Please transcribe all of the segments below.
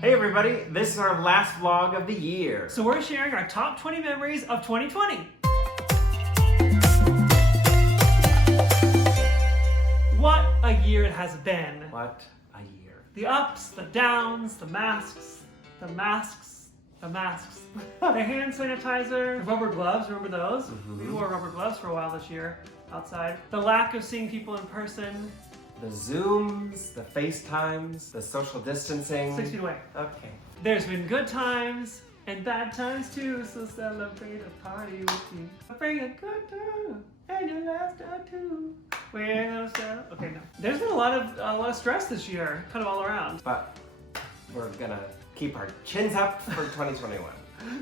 Hey everybody, this is our last vlog of the year. So we're sharing our top 20 memories of 2020. What a year it has been. What a year. The ups, the downs, the masks, the hand sanitizer, the rubber gloves, remember those? We wore rubber gloves for a while this year outside. The lack of seeing people in person. The Zooms, the FaceTimes, the social distancing. 6 feet away. Okay. There's been good times and bad times too, so celebrate a party with me. Bring a good time and your laughter too. Okay, no. There's been a lot of stress this year, kind of all around. But we're gonna keep our chins up for 2021.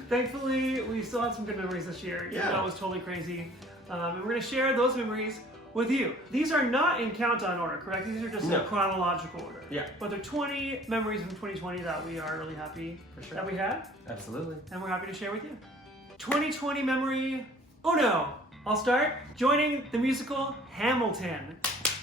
Thankfully, we still had some good memories this year. Yeah. That was totally crazy. And we're gonna share those memories with you. These are not in countdown order, correct? These are just in chronological order. Yeah. But they're 20 memories from 2020 that we are really happy that we had. Absolutely. And we're happy to share with you. 2020 memory uno. I'll start. Joining the musical Hamilton.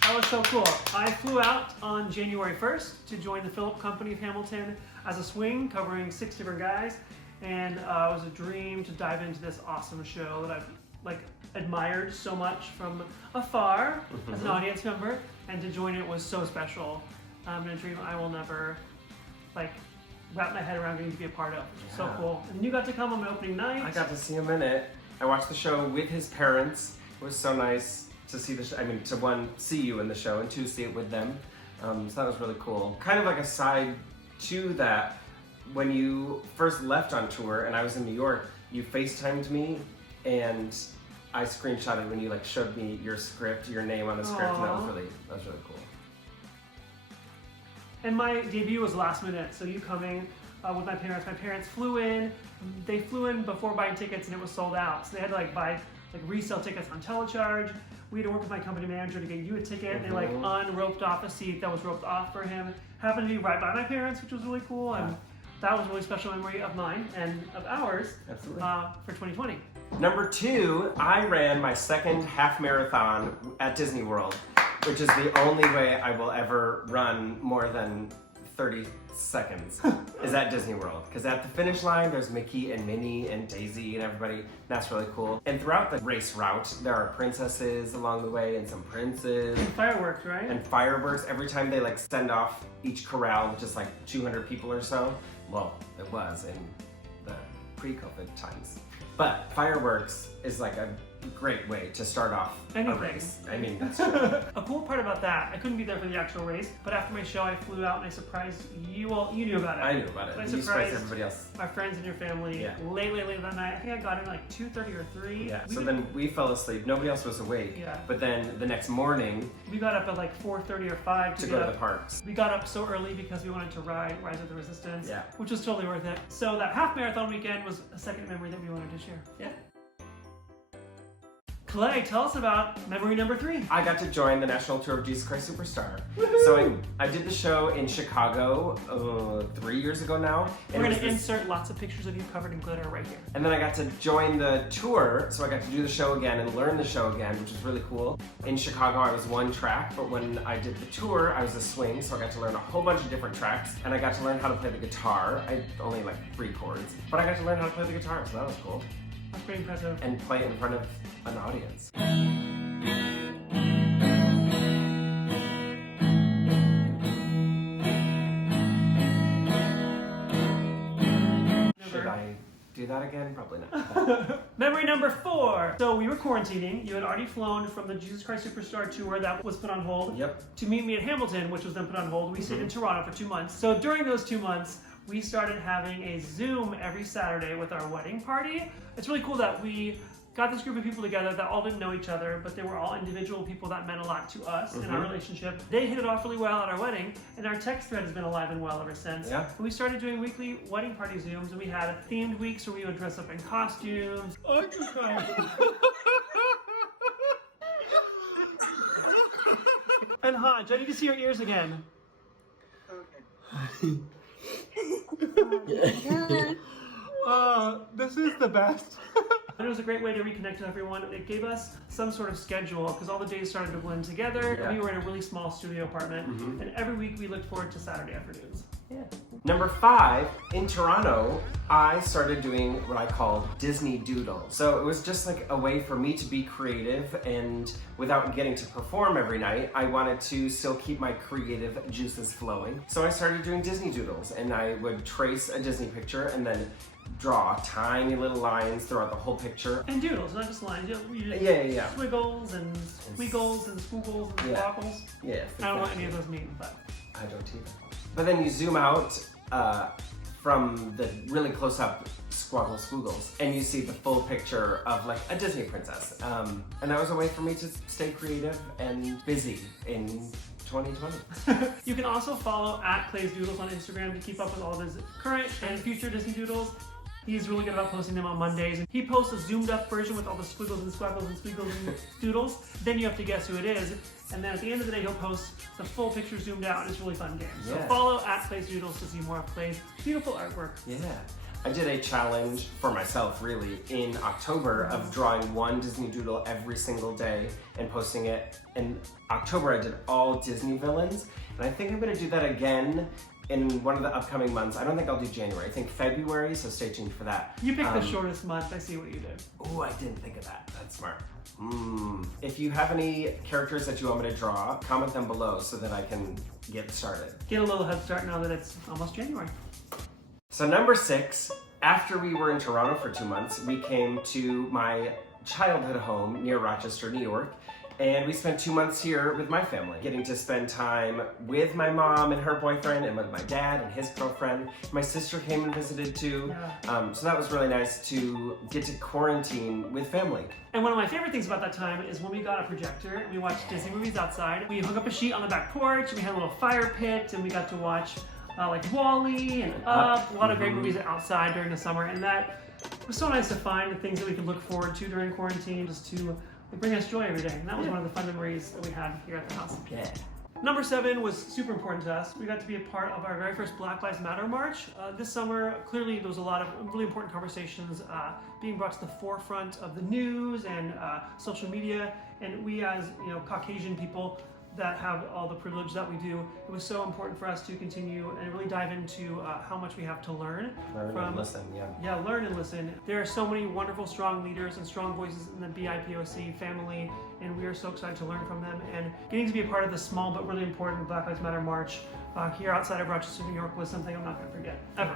That was so cool. I flew out on January 1st to join the Philip Company of Hamilton as a swing, covering 6 different guys. And it was a dream to dive into this awesome show that I've admired so much from afar as an audience member, and to join it was so special. And a dream I will never wrap my head around getting to be a part of. Yeah. So cool. And you got to come on my opening night. I got to see him in it. I watched the show with his parents. It was so nice to see the show. I mean, to one, see you in the show, and two, see it with them. So that was really cool. Kind of like a side to that, when you first left on tour and I was in New York, you FaceTimed me and I screenshotted when you showed me your script, your name on the script, and that was really cool. And my debut was last minute, so you coming with my parents flew in. They flew in before buying tickets and it was sold out, so they had to buy resale tickets on telecharge. We had to work with my company manager to get you a ticket. They unroped off a seat that was roped off for him. Happened to be right by my parents, which was really cool, and that was a really special memory of mine and of ours. Absolutely. For 2020. Number 2, I ran my second half marathon at Disney World, which is the only way I will ever run more than 30 seconds is at Disney World. Because at the finish line, there's Mickey and Minnie and Daisy and everybody. That's really cool. And throughout the race route, there are princesses along the way and some princes. And fireworks, right? And fireworks. Every time they send off each corral, which is 200 people or so. Well, it was in the pre-COVID times. But fireworks is a great way to start off a race. I mean, that's true. A cool part about that, I couldn't be there for the actual race, but after my show I flew out and I surprised you all. You knew about it. I knew about it. I you surprised everybody else. My friends and your family late that night. I think I got in 2:30 or 3. Yeah, then we fell asleep. Nobody else was awake. Yeah. But then the next morning, we got up at 4:30 or 5 to go to the parks. We got up so early because we wanted to ride Rise of the Resistance, which was totally worth it. So that half marathon weekend was a second memory that we wanted to share. Yeah. Clay, tell us about memory number 3. I got to join the national tour of Jesus Christ Superstar. So I did the show in Chicago 3 years ago now. We're going to insert lots of pictures of you covered in glitter right here. And then I got to join the tour, so I got to do the show again and learn the show again, which was really cool. In Chicago, I was one track, but when I did the tour, I was a swing, so I got to learn a whole bunch of different tracks, and I got to learn how to play the guitar. I only 3 chords, but I got to learn how to play the guitar, so that was cool. That's pretty impressive. And play it in front of an audience. Should I do that again? Probably not. Memory number 4. So we were quarantining. You had already flown from the Jesus Christ Superstar tour that was put on hold to meet me at Hamilton, which was then put on hold. We stayed in Toronto for 2 months. So during those 2 months, we started having a Zoom every Saturday with our wedding party. It's really cool that we got this group of people together that all didn't know each other, but they were all individual people that meant a lot to us in our relationship. They hit it off really well at our wedding, and our text thread has been alive and well ever since. Yeah. And we started doing weekly wedding party Zooms, and we had themed weeks where we would dress up in costumes. And Hodge, I need to see your ears again. Okay. This is the best. And it was a great way to reconnect with everyone. It gave us some sort of schedule because all the days started to blend together. Yeah. We were in a really small studio apartment, and every week we looked forward to Saturday afternoons. Yeah. Number 5, in Toronto, I started doing what I called Disney doodle. So it was just like a way for me to be creative, and without getting to perform every night, I wanted to still keep my creative juices flowing. So I started doing Disney doodles, and I would trace a Disney picture and then draw tiny little lines throughout the whole picture. And doodles, not just lines. Yeah. Squiggles and squiggles and squiggles and sparkles. Yeah. I don't know what any of those mean, but I don't either. But then you zoom out from the really close up squiggles, and you see the full picture of like a Disney princess. And that was a way for me to stay creative and busy in 2020. You can also follow @ClaysDoodles on Instagram to keep up with all of his current and future Disney doodles. He's really good about posting them on Mondays. He posts a zoomed up version with all the squiggles and squiggles and squiggles and doodles. Then you have to guess who it is. And then at the end of the day, he'll post the full picture zoomed out. It's a really fun game. So follow @ClaysDoodles to see more of Clay's beautiful artwork. Yeah. I did a challenge for myself, really, in October of drawing one Disney doodle every single day and posting it. In October, I did all Disney villains, and I think I'm gonna do that again in one of the upcoming months. I don't think I'll do January. I think February, so stay tuned for that. You picked the shortest month. I see what you did. Oh, I didn't think of that. That's smart. If you have any characters that you want me to draw, comment them below so that I can get started. Get a little head start now that it's almost January. So number 6, after we were in Toronto for 2 months, we came to my childhood home near Rochester, New York, and we spent 2 months here with my family, getting to spend time with my mom and her boyfriend, and with my dad and his girlfriend. My sister came and visited too. So that was really nice to get to quarantine with family. And one of my favorite things about that time is when we got a projector and we watched Disney movies outside. We hung up a sheet on the back porch, and we had a little fire pit, and we got to watch like WALL-E and Up, a lot of great movies outside during the summer, and that was so nice to find the things that we could look forward to during quarantine, just to bring us joy every day. And that was one of the fun memories that we had here at the house. Yeah. Number 7 was super important to us. We got to be a part of our very first Black Lives Matter march this summer. Clearly, there was a lot of really important conversations being brought to the forefront of the news and social media. And we, as Caucasian people that have all the privilege that we do, it was so important for us to continue and really dive into how much we have to learn. Learn and listen, Yeah, learn and listen. There are so many wonderful, strong leaders and strong voices in the BIPOC family, and we are so excited to learn from them. And getting to be a part of the small but really important Black Lives Matter march here outside of Rochester, New York was something I'm not going to forget, ever.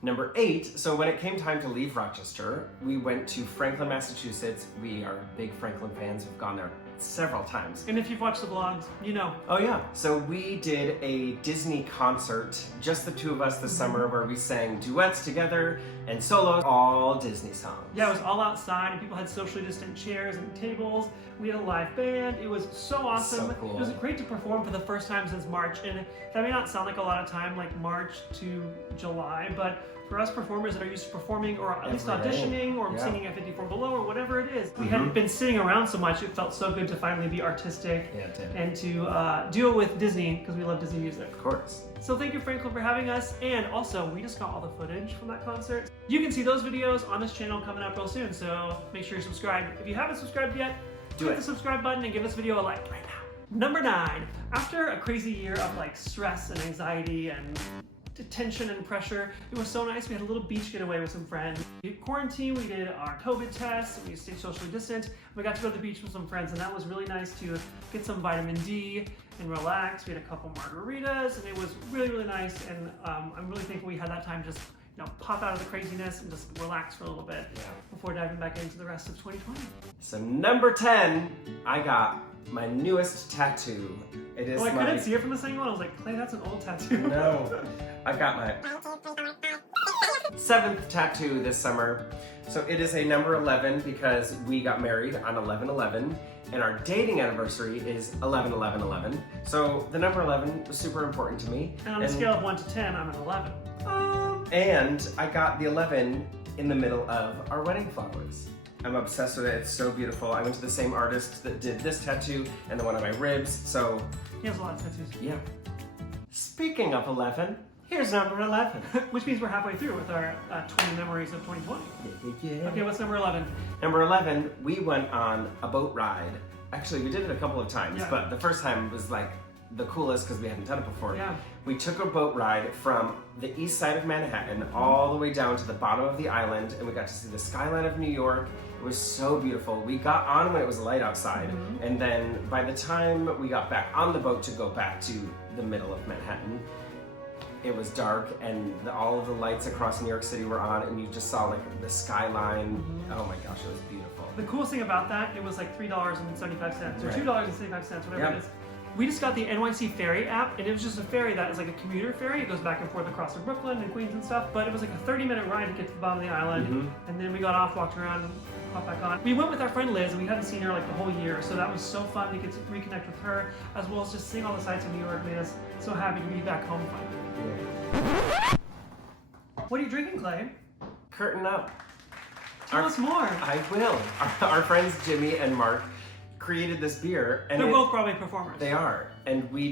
Number 8, so when it came time to leave Rochester, we went to Franklin, Massachusetts. We are big Franklin fans. We've gone there several times. And if you've watched the vlogs, you know. Oh yeah. So we did a Disney concert, just the two of us this summer, where we sang duets together and solos, all Disney songs. Yeah, it was all outside, and people had socially distant chairs and tables. We had a live band. It was so awesome. So cool. It was great to perform for the first time since March, and that may not sound like a lot of time, like March to July, but for us performers that are used to performing, or at least auditioning, or singing at 54 Below, or whatever it is, we hadn't been sitting around so much. It felt so good to finally be artistic and to do it with Disney, because we love Disney music. Of course. So thank you, Franklin, for having us. And also, we just got all the footage from that concert. You can see those videos on this channel coming up real soon, so make sure you're subscribed. If you haven't subscribed yet, hit the subscribe button and give this video a like right now. Number 9, after a crazy year of like stress and anxiety and tension and pressure, it was so nice. We had a little beach getaway with some friends. In quarantine, we did our COVID tests, we stayed socially distant. We got to go to the beach with some friends, and that was really nice to get some vitamin D and relax. We had a couple margaritas, and it was really, really nice. And I'm really thankful we had that time just pop out of the craziness and just relax for a little bit before diving back into the rest of 2020. So number 10, I got my newest tattoo. It is I couldn't see it from this angle. I was like, Clay, that's an old tattoo. No, I got my 7th tattoo this summer. So it is a number 11 because we got married on 11/11, and our dating anniversary is 11/11/11. So the number 11 was super important to me. And on a scale of 1 to 10, I'm an 11. And I got the 11 in the middle of our wedding flowers. I'm obsessed with it. It's so beautiful. I went to the same artist that did this tattoo and the one on my ribs, so... He has a lot of tattoos. Yeah. Speaking of 11, here's number 11. Which means we're halfway through with our 20 memories of 2020. Yeah. Okay, what's number 11? Number 11, we went on a boat ride. Actually, we did it a couple of times, but the first time was like the coolest because we hadn't done it before. Yeah. We took a boat ride from the east side of Manhattan all the way down to the bottom of the island, and we got to see the skyline of New York. It was so beautiful. We got on when it was light outside, and then by the time we got back on the boat to go back to the middle of Manhattan, it was dark, and all of the lights across New York City were on, and you just saw like the skyline. Oh my gosh, it was beautiful. The coolest thing about that, it was like $3.75 or Right. $2.75, whatever it is. We just got the NYC Ferry app, and it was just a ferry that is like a commuter ferry. It goes back and forth across to Brooklyn and Queens and stuff, but it was like a 30-minute ride to get to the bottom of the island, and then we got off, walked around, and hopped back on. We went with our friend Liz, and we hadn't seen her like the whole year, so that was so fun to get to reconnect with her, as well as just seeing all the sights of New York. Made us so happy to be back home finally. What are you drinking, Clay? Curtain up. Tell us more. I will. Our friends Jimmy and Mark created this beer, and They're both Broadway performers. They are, and we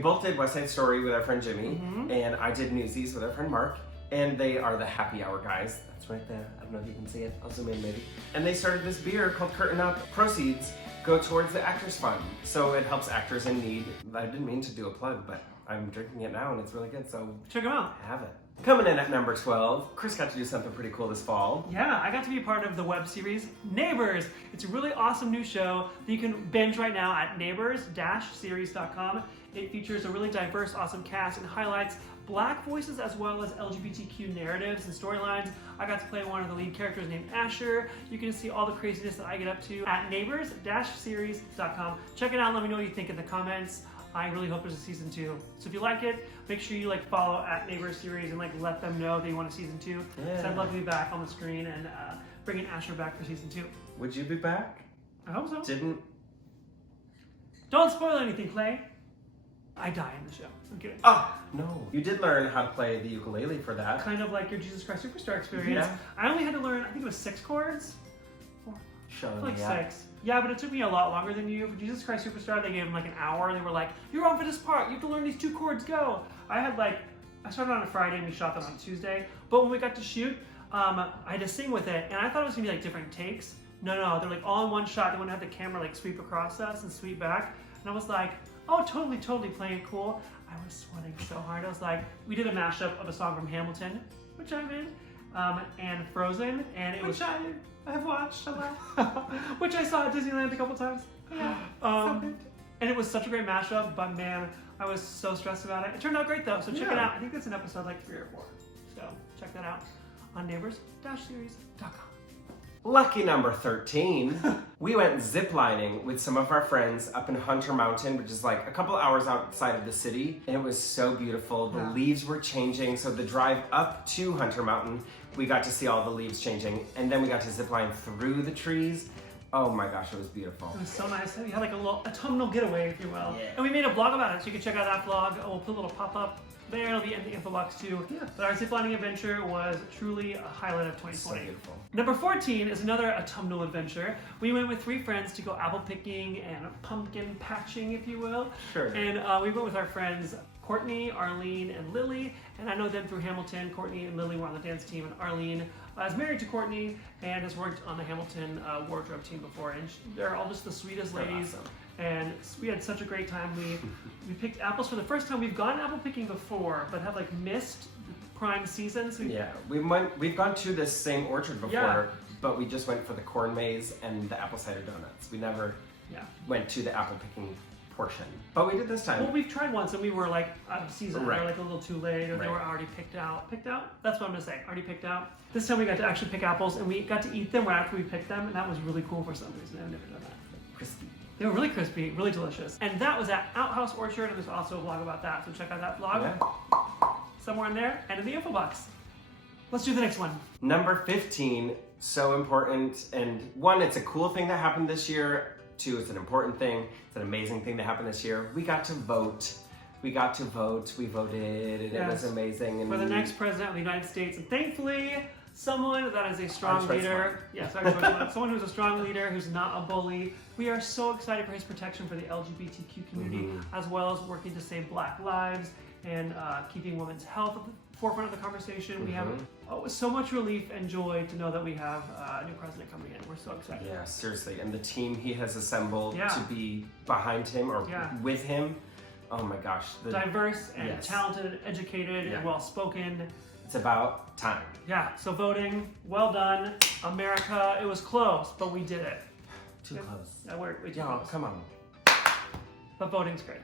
both did West Side Story with our friend Jimmy, and I did Newsies with our friend Mark, and they are the happy hour guys. That's right there. I don't know if you can see it. I'll zoom in maybe. And they started this beer called Curtain Up. Proceeds go towards the Actors Fund, so it helps actors in need. I didn't mean to do a plug, but I'm drinking it now, and it's really good. So check them out. Have it. Coming in at number 12, Chris got to do something pretty cool this fall. Yeah, I got to be a part of the web series Neighbors. It's a really awesome new show that you can binge right now at neighbors-series.com. It features a really diverse, awesome cast and highlights Black voices as well as LGBTQ narratives and storylines. I got to play one of the lead characters named Asher. You can see all the craziness that I get up to at neighbors-series.com. Check it out and let me know what you think in the comments. I really hope there's a season 2. So if you like it, make sure you follow at Neighbors Series and let them know that you want a season 2. Yeah. So I'd love to be back on the screen and bringing Asher back for season 2. Would you be back? I hope so. Don't spoil anything, Clay. I die in the show. I'm kidding. Oh, no. You did learn how to play the ukulele for that. Kind of like your Jesus Christ Superstar experience. Yeah. I only had to learn, I think it was 6 chords. Showing 6. Yeah, but it took me a lot longer than you. For Jesus Christ Superstar, they gave him an hour. They were like, you're on for this part. You have to learn these 2 chords, go. I started on a Friday and we shot them on Tuesday. But when we got to shoot, I had to sing with it. And I thought it was going to be different takes. No, they're all in one shot. They wouldn't have the camera sweep across us and sweep back. And I was like, oh, totally playing it cool. I was sweating so hard. I was like, we did a mashup of a song from Hamilton, which I'm in, and Frozen, and I've watched a lot, which I saw at Disneyland a couple times. Yeah, so good. And it was such a great mashup, but man, I was so stressed about it. It turned out great though, so check it out. I think it's in episode 3 or 4. So check that out on neighbors-series.com. Lucky number 13, we went ziplining with some of our friends up in Hunter Mountain, which is a couple hours outside of the city. And it was so beautiful. The leaves were changing. So the drive up to Hunter Mountain, we got to see all the leaves changing. And then we got to zipline through the trees. Oh my gosh, it was beautiful. It was so nice. We had a little autumnal getaway, if you will. Yeah. And we made a vlog about it, so you can check out that vlog. We'll put a little pop-up there. It'll be in the info box too. Yeah. But our ziplining adventure was truly a highlight of 2020. So beautiful. Number 14 is another autumnal adventure. We went with 3 friends to go apple picking and pumpkin patching, if you will. Sure. And we went with our friends Courtney, Arlene, and Lily. And I know them through Hamilton. Courtney and Lily were on the dance team, and Arlene is married to Courtney and has worked on the Hamilton wardrobe team before. And they're all just the sweetest ladies. Awesome. And we had such a great time. We picked apples for the first time. We've gone apple picking before, but have missed the prime season. So yeah, we've gone to this same orchard before, but we just went for the corn maze and the apple cider donuts. We never went to the apple picking portion, but we did this time. Well, we've tried once and we were out of season, right. or a little too late, or they were already picked out. Picked out? That's what I'm gonna say. Already picked out. This time we got to actually pick apples, and we got to eat them right after we picked them, and that was really cool for some reason. I've never done that. Crispy. They were really crispy, really delicious. And that was at Outhouse Orchard, and there's also a vlog about that, so check out that vlog somewhere in there and in the info box. Let's do the next one. Number 15, so important, and 1, it's a cool thing that happened this year. 2, it's an important thing. It's an amazing thing that happened this year. We got to vote. We voted, and it was amazing. And for the next president of the United States, and thankfully, someone that is a strong leader. Yes, someone who's a strong leader, who's not a bully. We are so excited for his protection for the LGBTQ community, as well as working to save Black lives and keeping women's health at the forefront of the conversation. We have so much relief and joy to know that we have a new president coming in. We're so excited. Yeah, seriously. And the team he has assembled to be behind him or with him, Oh my gosh. Diverse and Yes. talented, educated, Yeah. and well-spoken. It's about time. Yeah, so voting, well done. America, it was close, but we did it. Too close. We're way too Y'all, close. come on. But voting's great.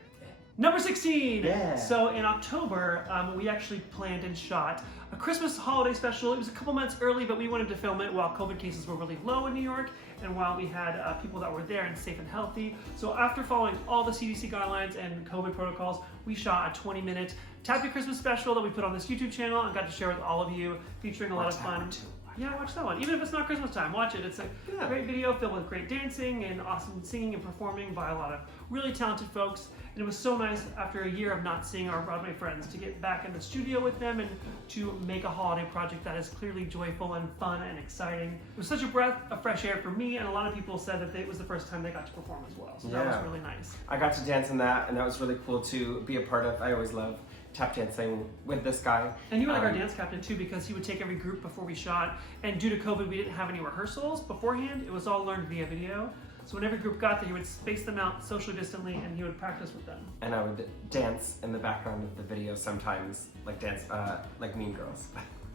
Number 16! Yeah. So in October, we actually planned and shot a Christmas holiday special. It was a couple months early, but we wanted to film it while COVID cases were really low in New York and while we had people that were there and safe and healthy. So after following all the CDC guidelines and COVID protocols, we shot a 20-minute Tappy Christmas special that we put on this YouTube channel and got to share with all of you, featuring a lot of fun. Yeah, watch that one. Even if it's not Christmas time, watch it. It's a great video filled with great dancing and awesome singing and performing by a lot of really talented folks. And it was so nice after a year of not seeing our Broadway friends to get back in the studio with them and to make a holiday project that is clearly joyful and fun and exciting. It was such a breath of fresh air for me, and a lot of people said that it was the first time they got to perform as well. So that was really nice. I got to dance in that, and that was really cool to be a part of. I always love tap dancing with this guy. And you were like our dance captain too, because he would take every group before we shot. And due to COVID, we didn't have any rehearsals beforehand. It was all learned via video. So when every group got there, he would space them out socially distantly, and he would practice with them. And I would dance in the background of the video sometimes, like dance, like Mean Girls.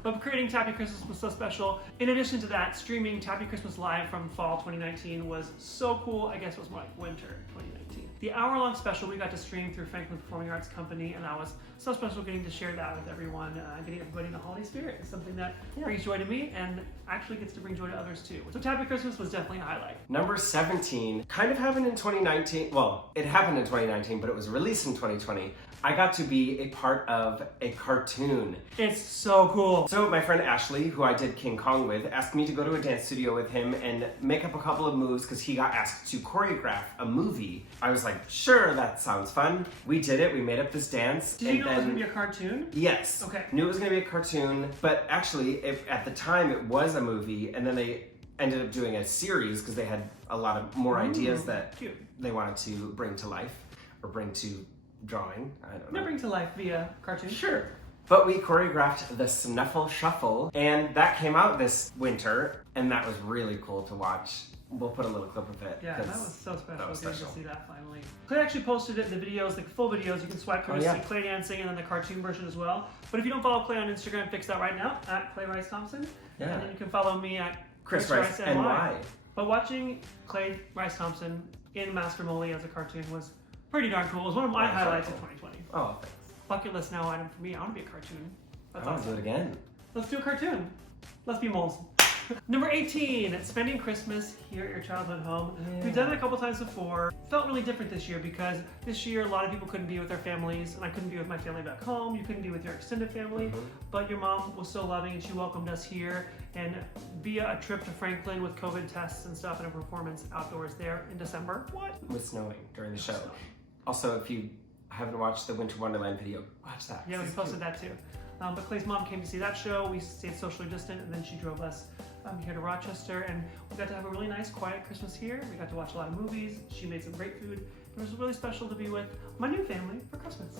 But creating Tappy Christmas was so special. In addition to that, streaming Tappy Christmas live from fall 2019 was so cool. I guess it was more like winter 2019. The hour-long special we got to stream through Franklin Performing Arts Company, and that was so special getting to share that with everyone, getting everybody in the holiday spirit. It's something that brings joy to me and actually gets to bring joy to others too. So Tappy Christmas was definitely a highlight. Number 17 kind of happened in 2019. Well, it happened in 2019, but it was released in 2020. I got to be a part of a cartoon. It's so cool. So my friend Ashley, who I did King Kong with, asked me to go to a dance studio with him and make up a couple of moves because he got asked to choreograph a movie. I was like, sure, that sounds fun. We did it. We made up this dance. Did you know it was going to be a cartoon? Yes. Okay. Knew it was going to be a cartoon, but actually, at the time, it was a movie, and then they ended up doing a series because they had a lot of more ideas that they wanted to bring to life or bring to drawing. I don't know. Bring to life via cartoon. Sure. But we choreographed the Snuffle Shuffle, and that came out this winter, and that was really cool to watch. We'll put a little clip of it. Yeah, that was so special. That was Getting special. to see that finally. Clay actually posted it in the videos, the full videos. You can swipe through to see Clay dancing and then the cartoon version as well. But if you don't follow Clay on Instagram, fix that right now at Clay Rice-Thomson. Yeah. And then you can follow me at Chris Rice NY. But watching Clay Rice-Thomson in Master Molly as a cartoon was pretty darn cool. It was one of my highlights of 2020. Oh, thanks. Bucket list now item for me. I want to be a cartoon. That's I want to do it again. Let's do a cartoon. Let's be moles. Number 18, spending Christmas here at your childhood home. Yeah. We've done it a couple times before. Felt really different this year because this year a lot of people couldn't be with their families, and I couldn't be with my family back home. You couldn't be with your extended family, but your mom was so loving and she welcomed us here. And via a trip to Franklin with COVID tests and stuff and a performance outdoors there in December. What? It was snowing during the show. Also, if you haven't watched the Winter Wonderland video, watch that. Yeah, we posted that too. But Clay's mom came to see that show. We stayed socially distant, and then she drove us here to Rochester, and we got to have a really nice, quiet Christmas here. We got to watch a lot of movies. She made some great food. It was really special to be with my new family for Christmas.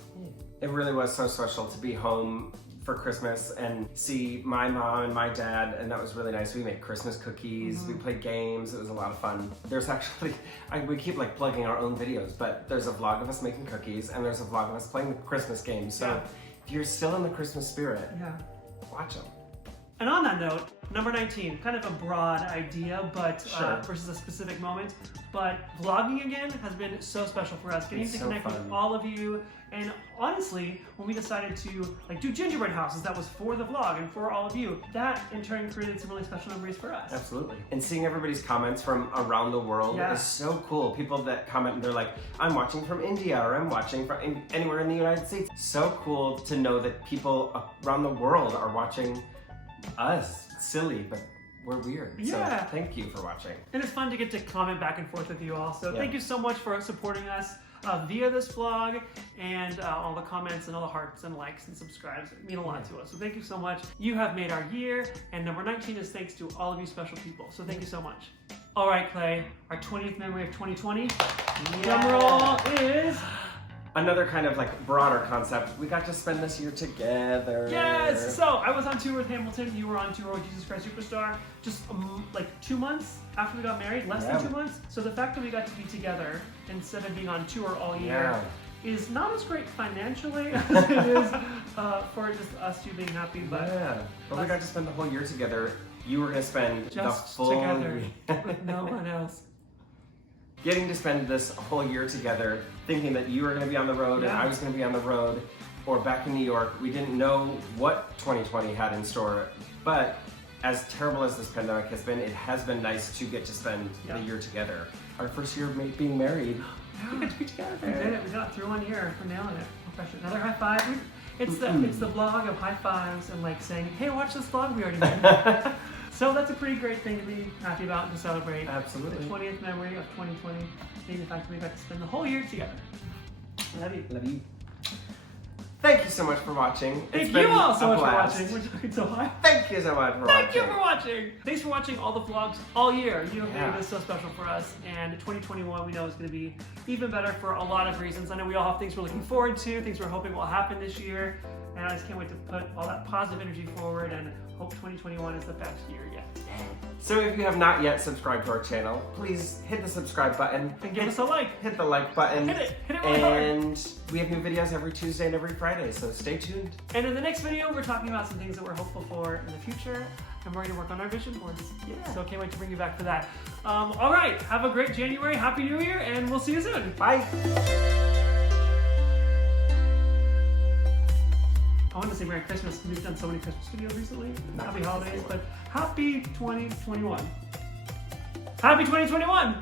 It really was so special to be home for Christmas and see my mom and my dad, and that was really nice. We made Christmas cookies, we played games, it was a lot of fun. There's actually, we keep like plugging our own videos, but there's a vlog of us making cookies and there's a vlog of us playing the Christmas games. So if you're still in the Christmas spirit, watch them. And on that note, number 19, kind of a broad idea, but versus a specific moment. But vlogging again has been so special for us. Getting to connect with all of you. And honestly, when we decided to do gingerbread houses, that was for the vlog and for all of you. That in turn created some really special memories for us. Absolutely. And seeing everybody's comments from around the world is so cool. People that comment and they're like, I'm watching from India or I'm watching from anywhere in the United States. So cool to know that people around the world are watching us. Silly, but we're weird. Yeah. So thank you for watching. And it's fun to get to comment back and forth with you all. So thank you so much for supporting us via this vlog and all the comments and all the hearts and likes and subscribes. It mean a lot to us. So thank you so much. You have made our year. And number 19 is thanks to all of you special people. So thank you so much. All right, Clay, our 20th memory of 2020. Drum roll is... Another kind of broader concept. We got to spend this year together. Yes! So I was on tour with Hamilton. You were on tour with Jesus Christ Superstar. Just 2 months after we got married, less than 2 months. So the fact that we got to be together instead of being on tour all year is not as great financially as it is for just us two being happy. But yeah, but we got to spend the whole year together. You were going to spend just the full together year. with no one else. Getting to spend this whole year together, thinking that you were going to be on the road and Yeah. I was going to be on the road, or back in New York. We didn't know what 2020 had in store, but as terrible as this pandemic has been, it has been nice to get to spend Yeah. the year together. Our first year of being married. We get to be together. We did it. We got through 1 year. We're nailing it. Oh, gosh, another high five. It's the vlog of high fives and like saying, "Hey, watch this vlog we already made." So that's a pretty great thing to be happy about and to celebrate. Absolutely. The 20th memory of 2020 being the fact that we got to spend the whole year together. Love you. Love you. Thank you so much for watching. Thank It's you been all so a much blast. for watching. We're talking so high. Thank you so much for watching. Thank you for watching. Thanks for watching all the vlogs all year. You have Yeah. made this so special for us. And 2021 we know is going to be even better for a lot of reasons. I know we all have things we're looking forward to, things we're hoping will happen this year. And I just can't wait to put all that positive energy forward and hope 2021 is the best year yet. So if you have not yet subscribed to our channel, please hit the subscribe button. And give us a like. Hit the like button. Hit it really hard. And we have new videos every Tuesday and every Friday, so stay tuned. And in the next video, we're talking about some things that we're hopeful for in the future. And we're going to work on our vision boards. Yeah. So I can't wait to bring you back for that. All right. Have a great January. Happy New Year. And we'll see you soon. Bye. I want to say Merry Christmas. We've done so many Christmas videos recently. Not Happy Christmas holidays, anymore. but happy 2021. Happy 2021!